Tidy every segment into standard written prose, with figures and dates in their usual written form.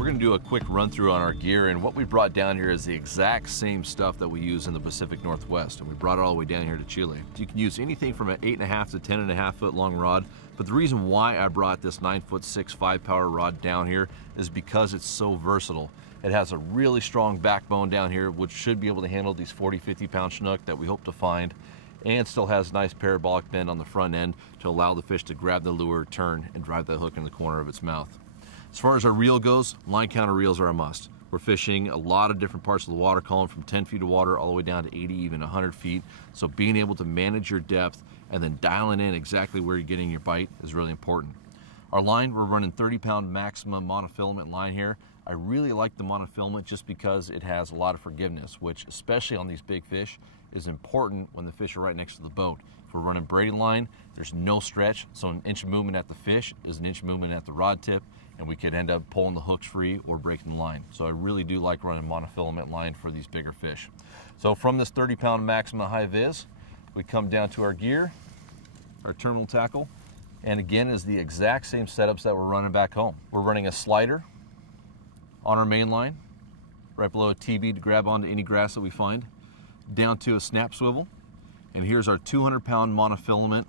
We're going to do a quick run through on our gear, and what we brought down here is the exact same stuff that we use in the Pacific Northwest, and we brought it all the way down here to Chile. You can use anything from an 8.5 to 10.5 foot long rod, but the reason why I brought this 9'6" 5-power rod down here is because it's so versatile. It has a really strong backbone down here, which should be able to handle these 40-50 pound Chinook that we hope to find, and still has nice parabolic bend on the front end to allow the fish to grab the lure, turn, and drive that hook in the corner of its mouth. As far as our reel goes, line counter reels are a must. We're fishing a lot of different parts of the water column, from 10 feet of water all the way down to 80, even 100 feet. So being able to manage your depth and then dialing in exactly where you're getting your bite is really important. Our line, we're running 30-pound maximum monofilament line here. I really like the monofilament just because it has a lot of forgiveness, which, especially on these big fish, is important when the fish are right next to the boat. If we're running braided line, there's no stretch, so an inch of movement at the fish is an inch of movement at the rod tip, and we could end up pulling the hooks free or breaking the line. So I really do like running monofilament line for these bigger fish. So from this 30-pound maximum high vis, we come down to our gear, our terminal tackle, and again is the exact same setups that we're running back home. We're running a slider on our main line, right below a TB to grab onto any grass that we find, down to a snap swivel, and here's our 200-pound monofilament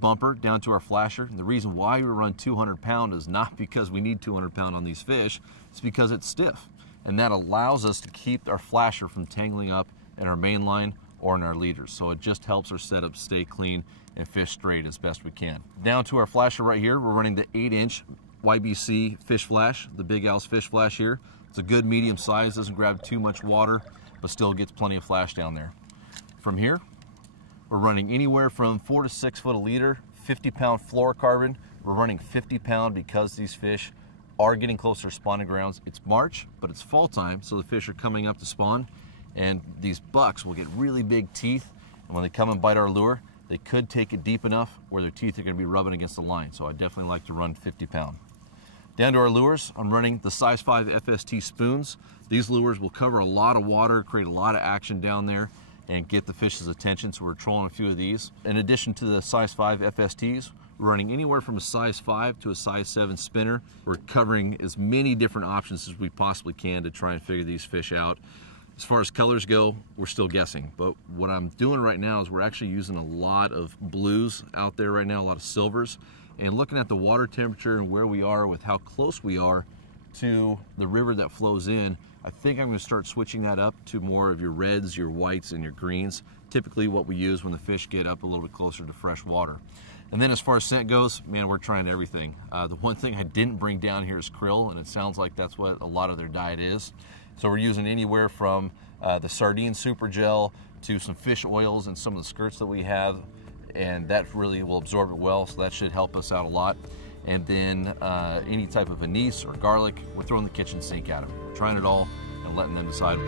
bumper down to our flasher. And the reason why we run 200-pound is not because we need 200-pound on these fish, it's because it's stiff. And that allows us to keep our flasher from tangling up in our main line or in our leaders. So it just helps our setup stay clean and fish straight as best we can. Down to our flasher right here, we're running the 8-inch YBC fish flash, the Big Al's fish flash here. It's a good medium size, doesn't grab too much water, but still gets plenty of flash down there. From here, we're running anywhere from 4 to 6 foot a leader, 50-pound fluorocarbon. We're running 50-pound because these fish are getting closer to spawning grounds. It's March, but it's fall time, so the fish are coming up to spawn, and these bucks will get really big teeth, and when they come and bite our lure, they could take it deep enough where their teeth are going to be rubbing against the line. So I definitely like to run 50-pound. Down to our lures, I'm running the size 5 FST spoons. These lures will cover a lot of water, create a lot of action down there, and get the fish's attention, so we're trolling a few of these. In addition to the size 5 FSTs, we're running anywhere from a size 5 to a size 7 spinner. We're covering as many different options as we possibly can to try and figure these fish out. As far as colors go, we're still guessing, but what I'm doing right now is we're actually using a lot of blues out there right now, a lot of silvers, and looking at the water temperature and where we are with how close we are to the river that flows in, I think I'm going to start switching that up to more of your reds, your whites, and your greens, typically what we use when the fish get up a little bit closer to fresh water. And then as far as scent goes, man, we're trying everything. The one thing I didn't bring down here is krill, and it sounds like that's what a lot of their diet is. So we're using anywhere from the sardine super gel to some fish oils and some of the skirts that we have, and that really will absorb it well, so that should help us out a lot. And then any type of anise or garlic, we're throwing the kitchen sink at them. We're trying it all and letting them decide.